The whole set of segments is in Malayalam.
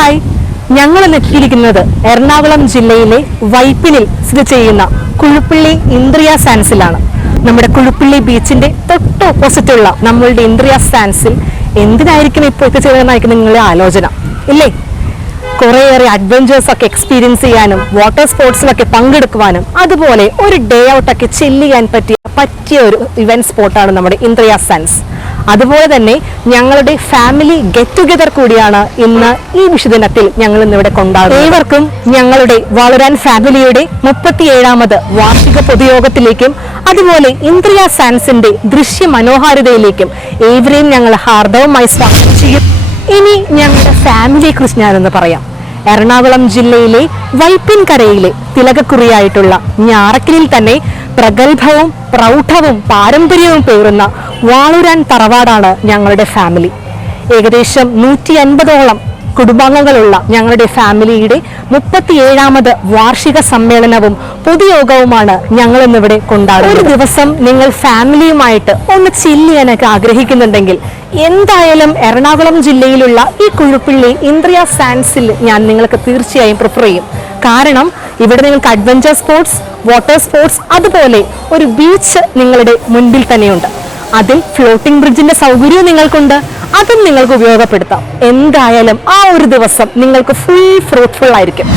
ഹായ്, ഞങ്ങൾ എത്തിയിരിക്കുന്നത് എറണാകുളം ജില്ലയിലെ വൈപ്പിനിൽ സ്ഥിതി ചെയ്യുന്ന കുഴുപ്പള്ളി ഇന്ദ്രിയ സാൻസിലാണ്. നമ്മുടെ കുഴുപ്പള്ളി ബീച്ചിന്റെ തൊട്ട് ഓപ്പോസിറ്റുള്ള നമ്മളുടെ ഇന്ദ്രിയ സാൻസിൽ എന്തിനായിരിക്കും ഇപ്പോൾ എത്തിച്ചേരുന്നതായിരിക്കും നിങ്ങളുടെ ആലോചന ഇല്ലേ? കുറേയേറെ അഡ്വഞ്ചേഴ്സ് ഒക്കെ എക്സ്പീരിയൻസ് ചെയ്യാനും വാട്ടർ സ്പോർട്സിലൊക്കെ പങ്കെടുക്കുവാനും അതുപോലെ ഒരു ഡേ ഔട്ടൊക്കെ ചില്ല് ചെയ്യാൻ പറ്റിയ ഒരു ഇവന്റ് സ്പോട്ടാണ് നമ്മുടെ ഇന്ദ്രിയ സാൻസ്. അതുപോലെ തന്നെ ഞങ്ങളുടെ ഫാമിലി ഗെറ്റ് ടുഗദർ കൂടിയാണ് ഇന്ന് ഈ വിഷുദിനത്തിൽ ഞങ്ങൾ ഇന്നിവിടെ കൊണ്ടാടുന്നത്. ഏവർക്കും ഞങ്ങളുടെ വളരാൻ ഫാമിലിയുടെ 37ാമത് വാർഷിക പൊതുയോഗത്തിലേക്കും അതുപോലെ ഇന്ദ്രിയ സാൻസിന്റെ ദൃശ്യ മനോഹാരിതയിലേക്കും ഏവരെയും ഞങ്ങൾ ഹാർദവമായി സ്വാഗതം ചെയ്യും. ഇനി ഞങ്ങളുടെ ഫാമിലിയെ കുറിച്ച് ഞാനൊന്ന് പറയാം. എറണാകുളം ജില്ലയിലെ വൈപ്പിൻകരയിലെ തിലകക്കുറിയായിട്ടുള്ള ഞാറക്കലിൽ തന്നെ പ്രഗത്ഭവും പ്രൗഢവും പാരമ്പര്യവും പേറുന്ന വാളൂരാൻ തറവാടാണ് ഞങ്ങളുടെ ഫാമിലി. ഏകദേശം 150ഓളം കുടുംബാംഗങ്ങളുള്ള ഞങ്ങളുടെ ഫാമിലിയുടെ 37ാമത് വാർഷിക സമ്മേളനവും പൊതുയോഗവുമാണ് ഞങ്ങൾ ഇന്നിവിടെ കൊണ്ടാടുന്നത്. ഒരു ദിവസം നിങ്ങൾ ഫാമിലിയുമായിട്ട് ഒന്ന് ചില്ല് ചെയ്യാനൊക്കെ ആഗ്രഹിക്കുന്നുണ്ടെങ്കിൽ എന്തായാലും എറണാകുളം ജില്ലയിലുള്ള ഈ കുഴുപ്പള്ളി ഇന്ദ്രിയ സാൻസിൽ ഞാൻ നിങ്ങൾക്ക് തീർച്ചയായും പ്രിഫർ ചെയ്യും. കാരണം ഇവിടെ നിങ്ങൾക്ക് അഡ്വഞ്ചർ സ്പോർട്സ്, വാട്ടർ സ്പോർട്സ്, അതുപോലെ ഒരു ബീച്ച് നിങ്ങളുടെ മുൻപിൽ തന്നെയുണ്ട്. അതിൽ ഫ്ലോട്ടിംഗ് ബ്രിഡ്ജിന്റെ സൗകര്യവും നിങ്ങൾക്കുണ്ട്. അതും നിങ്ങൾക്ക് ഉപയോഗപ്പെടുത്താം. എന്തായാലും ആ ഒരു ദിവസം നിങ്ങൾക്ക് ഫുൾ ഫ്രൂട്ട്ഫുൾ ആയിരിക്കും.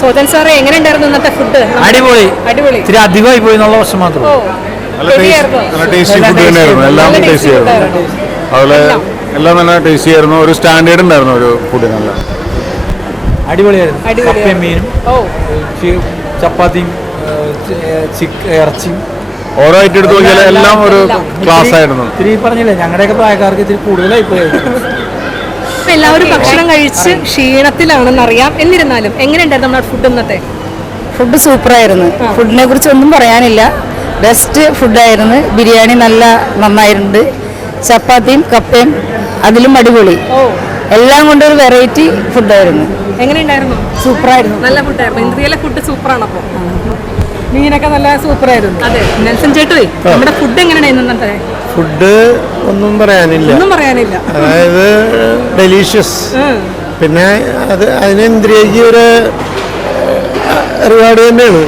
സോജൻ സാറേ, എങ്ങനെ ഉണ്ടായിരുന്നു ഇന്നത്തെ ഫുഡ്? അടിപൊളി. ഇത്തിരി അധികമായി പോയി എന്നുള്ള പ്രശ്നം മാത്രം. നല്ല ടേസ്റ്റി ഫുഡ് തന്നെയായിരുന്നു. എല്ലാം ടേസ്റ്റി ആയിരുന്നു. അതുപോലെ എല്ലാം നല്ല ടേസ്റ്റി ആയിരുന്നു. ഒരു സ്റ്റാൻഡേർഡ് ഉണ്ടായിരുന്നു ഒരു ഫുഡ്. നല്ല അടിപൊളിയായിരുന്നു. കപ്പയും മീനും ചപ്പാത്തിയും ഇറച്ചിയും ഓരോ ഐറ്റം എടുത്ത് നോക്കിയാൽ എല്ലാം ഒരു ക്ലാസ് ആയിരുന്നു. ഇത്തിരി പറഞ്ഞില്ലേ, ഞങ്ങളുടെയൊക്കെ പ്രായക്കാർക്ക് ഇത്തിരി കൂടുതലായി പോയായിരുന്നു. എല്ലാവരും ഭക്ഷണം കഴിച്ച് ക്ഷീണത്തിലാണെന്ന് അറിയാം. എന്നിരുന്നാലും എങ്ങനെയുണ്ടായിരുന്നു നമ്മുടെ ഫുഡ് ഇന്നത്തെ? ഫുഡ് സൂപ്പറായിരുന്നു. ഫുഡിനെ കുറിച്ച് ഒന്നും പറയാനില്ല. ബെസ്റ്റ് ഫുഡായിരുന്നു. ബിരിയാണി നന്നായിട്ടുണ്ട്. ചപ്പാത്തിയും കപ്പയും അതിലും അടിപൊളി. എല്ലാം കൊണ്ടൊരു വെറൈറ്റി ഫുഡായിരുന്നു. എങ്ങനെയുണ്ടായിരുന്നു? സൂപ്പറായിരുന്നു. നല്ല ഫുഡായിരുന്നു. ഇന്ത്യയിലെ ഫുഡ് സൂപ്പറാണ്. അപ്പോൾ മീനൊക്കെ നല്ല സൂപ്പറായിരുന്നു. അതെ, നെൽസൺ ചേട്ടുവേ, നമ്മുടെ ഫുഡ് എങ്ങനെയായിരുന്നു ഇന്നത്തെ? ഫുഡ് ഒന്നും പറയാനില്ല. അതായത് ഡെലീഷ്യസ്. പിന്നെ അതിന് ഇന്ദ്രിയക്ക് ഒരു റിവാർഡ് തന്നെയാണ്.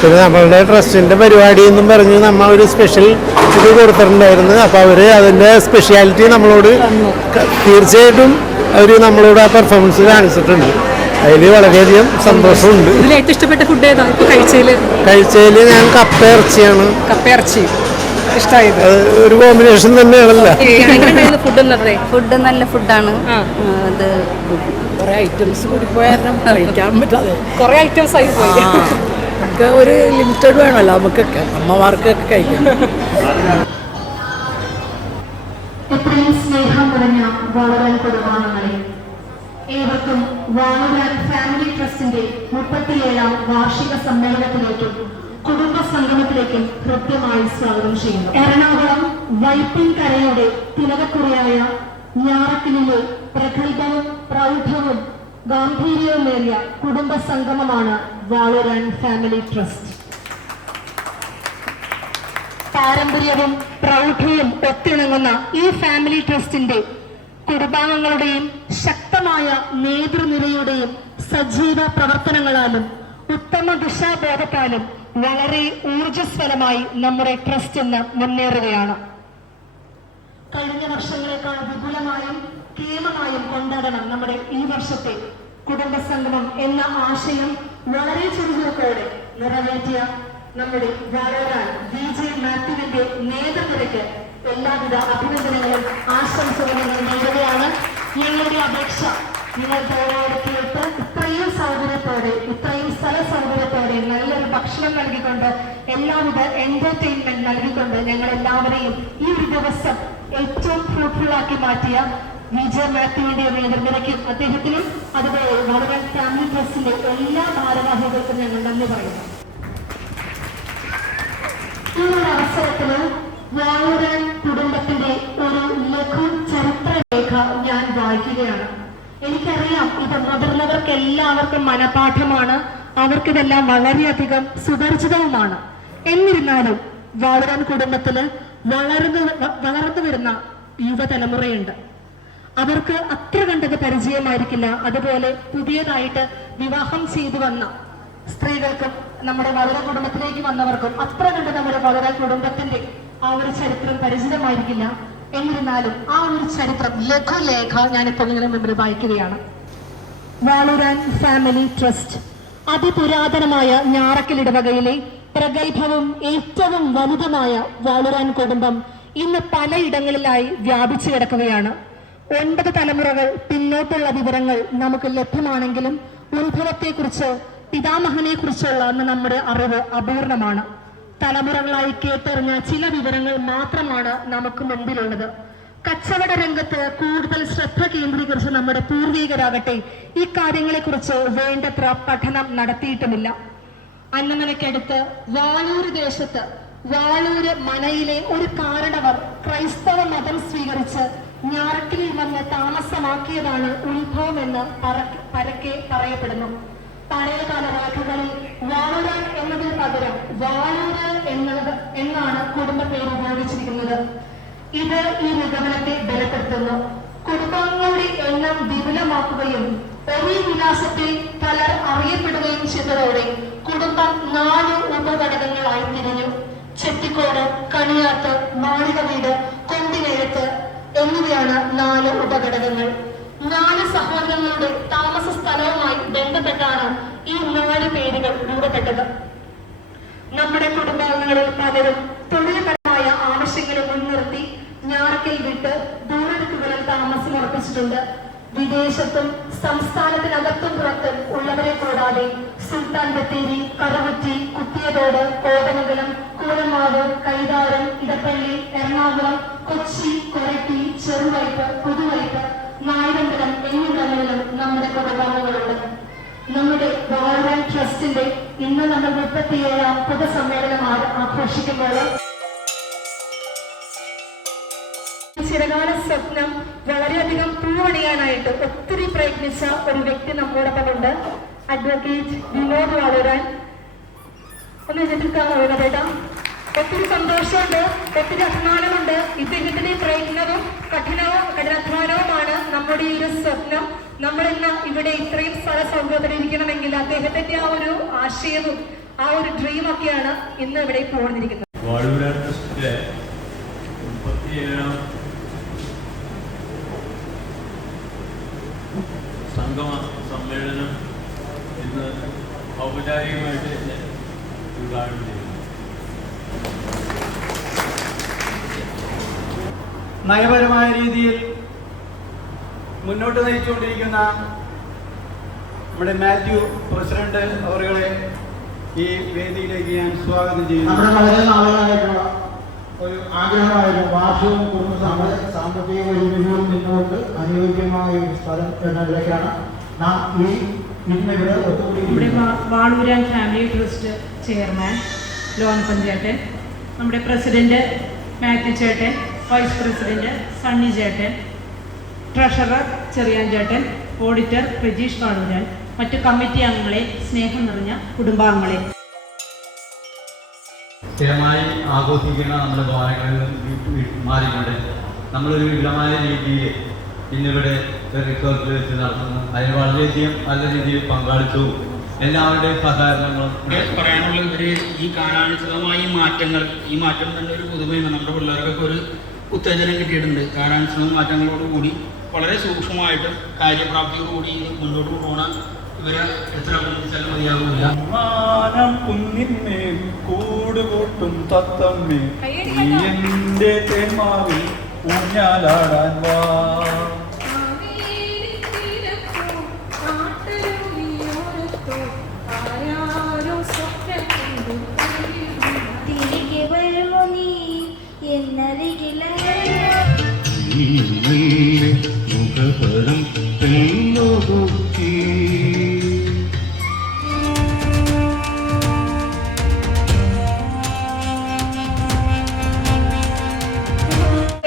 പിന്നെ നമ്മളുടെ ട്രസ്റ്റിൻ്റെ പരിപാടി എന്നും പറഞ്ഞ് നമ്മൾ ഒരു സ്പെഷ്യൽ ഇത് കൊടുത്തിട്ടുണ്ടായിരുന്നു. അപ്പോൾ അവർ അതിൻ്റെ സ്പെഷ്യാലിറ്റി നമ്മളോട് തീർച്ചയായിട്ടും അവർ നമ്മളോട് ആ പെർഫോമൻസ് കാണിച്ചിട്ടുണ്ട്. അതിൽ വളരെയധികം സന്തോഷമുണ്ട്. ഏറ്റവും ഇഷ്ടപ്പെട്ട ഫുഡ് ഏതാ കഴിച്ചതിൽ ഞാൻ കപ്പയിറച്ചിയാണ്. ഇഷ്ടമായത് ഒരു കോമ്പിനേഷൻ തന്നെയാണല്ലോ. ഫുഡ് നല്ല ഫുഡാണ്. അത് കുറേ ഐറ്റംസ് കൂടി പോയാലും കഴിക്കാൻ പറ്റാതെ കുറേ ഐറ്റംസ് ആയി പോയി. നമുക്ക് ഒരു ലിമിറ്റഡ് വേണമല്ലോ നമുക്കൊക്കെ, അമ്മമാർക്കൊക്കെ കഴിക്കാം. എത്രയും സ്നേഹം നിറഞ്ഞ വളരാൻ കുടുംബാംഗങ്ങളെ, ഏവർക്കും വാളുരാൻ ഫാമിലി ട്രസ്റ്റിന്റെ 37ാം വാർഷിക സമ്മേളനത്തിലേക്കും കുടുംബ സംഗമത്തിലേക്കും കൃത്യമായി സ്വാഗതം ചെയ്യുന്നു. എറണാകുളം വൈപ്പിൻ കരയുടെ തിലകക്കുറയായ ഞാറക്കിലെ പ്രഗത്ഭവും പ്രൗഢവും ഗാംഭീര്യവുമേറിയ കുടുംബ സംഗമമാണ് വാളുരാൻ ഫാമിലി ട്രസ്റ്റ്. പാരമ്പര്യവും പ്രൗഢവും ഒത്തിണങ്ങുന്ന ഈ ഫാമിലി ട്രസ്റ്റിന്റെ കുടുംബാംഗങ്ങളുടെയും ശക്തമായ നേതൃനിരയുടെയും സജീവ പ്രവർത്തനങ്ങളാലും ഉത്തമ ദിശാബോധത്താലും വളരെ ഊർജ്ജസ്വലമായി നമ്മുടെ ട്രസ്റ്റ് ഇന്ന് മുന്നേറുകയാണ്. കഴിഞ്ഞ വർഷങ്ങളെക്കാൾ വിപുലമായും കേമമായും കൊണ്ടാടണം നമ്മുടെ ഈ വർഷത്തെ കുടുംബസംഗമം എന്ന ആശയം വളരെ ചുരുക്കത്തോടെ നിറവേറ്റിയ നമ്മുടെ വാളൂരാൻ DJ മാത്യുവിന്റെ നേതൃത്വത്തിലേക്ക് എല്ലാവിധ അഭിനന്ദനങ്ങളും ആശംസകളും നേടുകയാണ്. ഞങ്ങളുടെ അപേക്ഷ, നിങ്ങൾ ഓരോരുത്തർക്ക് ഇത്രയും സൗകര്യത്തോടെ, ഇത്രയും സ്ഥല സൗകര്യത്തോടെ നല്ലൊരു ഭക്ഷണം നൽകിക്കൊണ്ട് എല്ലാവിധ എന്റർടൈൻമെന്റ് നൽകിക്കൊണ്ട് ഞങ്ങൾ എല്ലാവരെയും ഈ ഒരു ദിവസം ഏറ്റവും ഫ്രൂട്ട്ഫുൾ ആക്കി മാറ്റിയ DJ മാത്യുവിന്റെ നേതൃത്വത്തിലേക്കും അദ്ദേഹത്തിനും അതുപോലെ വാളൂരാൻ ഫാമിലി ട്രസ്റ്റിന്റെ എല്ലാ ഭാരവാഹികൾക്കും ഞങ്ങൾ നന്ദി പറയുന്നു. ഈ ഒരു അവസരത്തില് വാളൂരാൻ കുടുംബത്തിന്റെ ഒരു ലഘു ചരിത്രരേഖ ഞാൻ വായിക്കുകയാണ്. എനിക്കറിയാം ഇത് മുതിർന്നവർക്ക് എല്ലാവർക്കും മനപാഠമാണ്, അവർക്കിതെല്ലാം വളരെയധികം സുപരിചിതവുമാണ്. എന്നിരുന്നാലും വാളൂരാൻ കുടുംബത്തില് വളർന്നു വരുന്ന യുവതലമുറയുണ്ട്. അവർക്ക് അത്ര കണ്ടത് പരിചയമായിരിക്കില്ല. അതുപോലെ പുതിയതായിട്ട് വിവാഹം ചെയ്തു വന്ന സ്ത്രീകൾക്കും നമ്മുടെ വാളൂരാൻ കുടുംബത്തിലേക്ക് വന്നവർക്കും അത്ര കണ്ട് നമ്മുടെ വാളൂരാൻ കുടുംബത്തിന്റെ ആ ഒരു ചരിത്രം പരിചിതമായിരിക്കില്ല. എന്നിരുന്നാലും ആ ഒരു ചരിത്രം ലഘുലേഖ ഞാനിപ്പോൾ നിങ്ങളുടെ മുമ്പിൽ വായിക്കുകയാണ്. വാളൂരാൻ ഫാമിലി ട്രസ്റ്റ് അതിപുരാതനമായ ഞാറക്കൽ ഇടവകയിലെ പ്രഗത്ഭവും ഏറ്റവും വലുതുമായ വാളൂരാൻ കുടുംബം ഇന്ന് പലയിടങ്ങളിലായി വ്യാപിച്ചു കിടക്കുകയാണ്. 9 തലമുറകൾ പിന്നോട്ടുള്ള വിവരങ്ങൾ നമുക്ക് ലഭ്യമാണെങ്കിലും ഉത്ഭവത്തെക്കുറിച്ച്, പിതാമഹനെ കുറിച്ചുള്ള നമ്മുടെ അറിവ് അപൂർണമാണ്. തലമുറകളായി കേട്ടറിഞ്ഞ ചില വിവരങ്ങൾ മാത്രമാണ് നമുക്ക് മുമ്പിലുള്ളത്. കച്ചവട രംഗത്ത് കൂടുതൽ ശ്രദ്ധ കേന്ദ്രീകരിച്ച് നമ്മുടെ പൂർവികരാകട്ടെ ഈ കാര്യങ്ങളെക്കുറിച്ച് വേണ്ടത്ര പഠനം നടത്തിയിട്ടുമില്ല. അന്നമനക്കടുത്ത് വാളൂർ ദേശത്ത് വാളൂര് മനയിലെ ഒരു കാരണവർ ക്രൈസ്തവ മതം സ്വീകരിച്ച് ഞാറക്കിലിൽ വന്ന് താമസമാക്കിയതാണ് ഉത്ഭവമെന്ന് പരക്കെ പറയപ്പെടുന്നു. പഴയകാല രേഖകളിൽ വാളൂരാൻ എന്നതിന് പകരം വാളൂര് എന്നാണ് കുടുംബ പേര് ഉപയോഗിച്ചിരിക്കുന്നത്. ഇത് ഈ നിഗമനത്തെ ബലപ്പെടുത്തുന്നു. കുടുംബാംഗങ്ങളുടെ എണ്ണം വിപുലമാക്കുകയും ഒരേ വിലാസത്തിൽ പലർ അറിയപ്പെടുകയും ചെയ്തതോടെ കുടുംബം 4 ഉപഘടകങ്ങളായി തിരിഞ്ഞു. ചെത്തിക്കോട്, കണിയാത്ത്, മാളിക വീട്, കൊണ്ടിനെഴുത്ത് എന്നിവയാണ് 4 ഉപഘടകങ്ങൾ. 4 സഹോദരങ്ങളുടെ താമസ സ്ഥലവുമായി ബന്ധപ്പെട്ടാണ് ഈ 4 പേരുകൾ രൂപപ്പെട്ടത്. നമ്മുടെ കുടുംബാംഗങ്ങളിൽ പലരും തൊഴിൽപരമായ ആവശ്യങ്ങളെ മുൻനിർത്തി ഞാറക്കൽ വിട്ട് ദൂരടുക്കുകളിൽ താമസമുറപ്പിച്ചിട്ടുണ്ട്. വിദേശത്തും സംസ്ഥാനത്തിനകത്തും പുറത്തും ഉള്ളവരെ കൂടാതെ സുൽത്താൻ ബത്തേരി, കറുകുറ്റി, കുത്തിയതോട്, കോതമംഗലം, കൂരമാവ്, കൈതാരം, ഇടപ്പള്ളി, എറണാകുളം, കൊച്ചി, കൊരട്ടി, ചെറുവൈപ്പ്, പുതുവൈപ്പ്, നായരമ്പലം എന്നിവിടങ്ങളിലും നമ്മുടെ കുടുംബാംഗങ്ങളുണ്ട്. നമ്മുടെ വാഴവൻ ട്രസ്റ്റിന്റെ ഇന്ന് നമ്മൾ 37ാം പൊതുസമ്മേളനം ആഘോഷിക്കുമ്പോൾ ചിരകാല സ്വപ്നം വളരെയധികം പൂവണിയാനായിട്ട് ഒത്തിരി പ്രയത്നിച്ച ഒരു വ്യക്തി നമ്മോടൊപ്പമുണ്ട്. അഡ്വക്കേറ്റ് വിനോദ് വാളൂരാൻ. ഒന്ന് എഴുതിക്കാമോ ചേട്ടാ? ഒത്തിരി സന്തോഷമുണ്ട്, ഒത്തിരി അഭിമാനമുണ്ട്. ഇദ്ദേഹത്തിന്റെ പ്രയത്നവും കഠിനാധ്വാനവുമാണ് നമ്മുടെ ഈ ഒരു സ്വപ്നം. നമ്മളിന്ന് ഇവിടെ ഇത്രയും സ്ഥല സൗകര്യത്തിലിരിക്കണമെങ്കിൽ അദ്ദേഹത്തിന്റെ ആ ഒരു ആശയവും ആ ഒരു ഡ്രീമൊക്കെയാണ് ഇന്ന് ഇവിടെ പോന്നിരിക്കുന്നത്. സംഗമ സമ്മേളനം ഇന്ന് ഔപചാരികമായിട്ട് ഉദ്ഘാടനം ചെയ്യുന്നു. നയപരമായ രീതിയിൽ മുന്നോട്ട് നയിച്ചുകൊണ്ടിരിക്കുന്ന നമ്മുടെ മാത്യു പ്രസിഡന്റ് അവരുടെ ഈ വേദിയിലേക്ക് ഞാൻ സ്വാഗതം ചെയ്യുന്നു. നമ്മുടെ വളരെ നാളുകളായിട്ടുള്ള ഒരു ആഗ്രഹമായിരുന്നു വാർഷികവും കുടുംബ സാമ്പത്തിക പരിമിതികളും നിന്നുകൊണ്ട് അനുയോജ്യമായ ഒരു സ്ഥലം എന്ന നിലയ്ക്കാണ് നാം ഇന്നിവിടെ ഒത്തുകൂടിയിരിക്കുന്നത്. Valooran family trust chairman loan പഞ്ചേട്ടൻ, നമ്മുടെ പ്രസിഡന്റ് മാത്യു ചേട്ടൻ, വൈസ് പ്രസിഡന്റ് സണ്ണി ചേട്ടൻ, ട്രഷറർ ചെറിയാൻ ചേട്ടൻ, ഓഡിറ്റർ പ്രജീഷ് വാളൂരാൻ, മറ്റു കമ്മിറ്റി അംഗങ്ങളെ, സ്നേഹം നിറഞ്ഞ കുടുംബാംഗങ്ങളെ, സ്ഥിരമായി ആഘോഷിക്കുന്ന നമ്മുടെ ഭവനങ്ങളിൽ മാറിക്കൊണ്ട് നമ്മളൊരു വിപുലമായ രീതിയിൽ ഇന്നിവിടെ റിസോർട്ടിൽ വെച്ച് നടത്തുന്നു. അതിന് വളരെയധികം നല്ല രീതിയിൽ പങ്കാളിച്ചു. എല്ലാവരുടെയും സഹകരണങ്ങളും പറയാനുള്ള ഈ കാലാനുസൃതമായ ഈ മാറ്റം തന്നെ ഒരു പുതുമയാണ്. നമ്മുടെ പിള്ളേർക്കൊക്കെ ഒരു ഉത്തേജനം കിട്ടിയിട്ടുണ്ട്. കാലാനുസൃത മാറ്റങ്ങളോടുകൂടി വളരെ സൂക്ഷ്മമായിട്ടും കാര്യപ്രാപ്തിയോടുകൂടി മുന്നോട്ട് പോകണം. ഇവരെ എത്ര പ്രവർത്തിച്ചാലും മതിയാകില്ല. കൂടുകൂട്ടും തത്തമ്മേ എന്റെ തേന്മാവിൽ ഊഞ്ഞാലാടാൻ വാ. തിരികെ വരുമോ നീ എന്നരികില മുഖപരം തെന്നോക്കി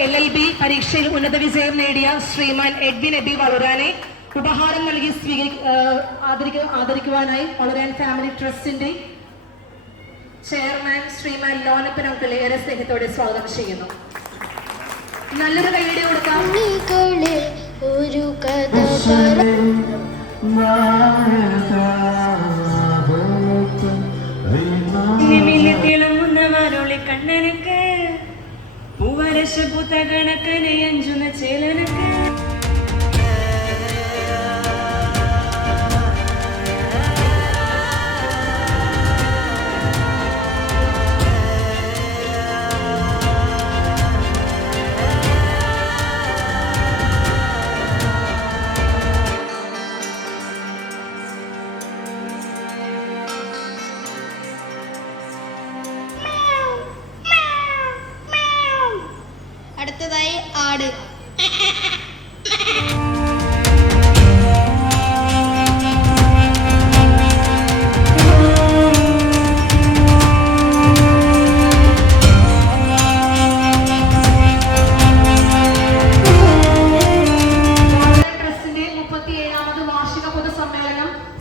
LLB പരീക്ഷയിൽ ഉന്നത വിജയം നേടിയ ശ്രീമാൻ എഡ്വിൻ എബി വളൂരാനെ ഉപഹാരം നൽകി ആദരിക്കുവാനായി വളൂരാൻ ഫാമിലി ട്രസ്റ്റിന്റെ ചെയർമാൻ ശ്രീമാൻ ലോനപ്പൻ അങ്കിൾ ഏറെ സ്നേഹത്തോടെ സ്വാഗതം ചെയ്യുന്നു. നല്ലൊരു കൈയ്യടി കൊടുക്കാം. ഒരു കഥ തിളങ്ങുന്നവരോളി കണ്ണനക്ക് പൂവരശ പൂത്ത കണക്കനെ അഞ്ചുന്ന ചേലനക്ക് അടുത്തതായി ആട്.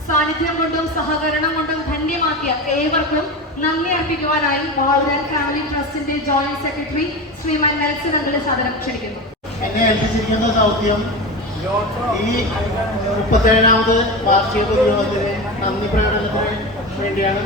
സാന്നിധ്യം കൊണ്ടും സഹകരണം കൊണ്ടും ധന്യമാക്കിയ ഏവർക്കും നന്ദി അർപ്പിക്കുവാനായി വാളൂരാൻ ഫാമിലി ട്രസ്റ്റിന്റെ ജോയിന്റ് സെക്രട്ടറി ശ്രീമാൻ നെൽസൺ അങ്കിളെ സാദരം ക്ഷണിക്കുന്നു. എന്നെ ഏൽപ്പിച്ചിരിക്കുന്ന ദൗത്യം ഈ 37ാമത് വാർഷിക പൊതുയോഗത്തിന് നന്ദി പ്രകടനത്തിന് വേണ്ടിയാണ്.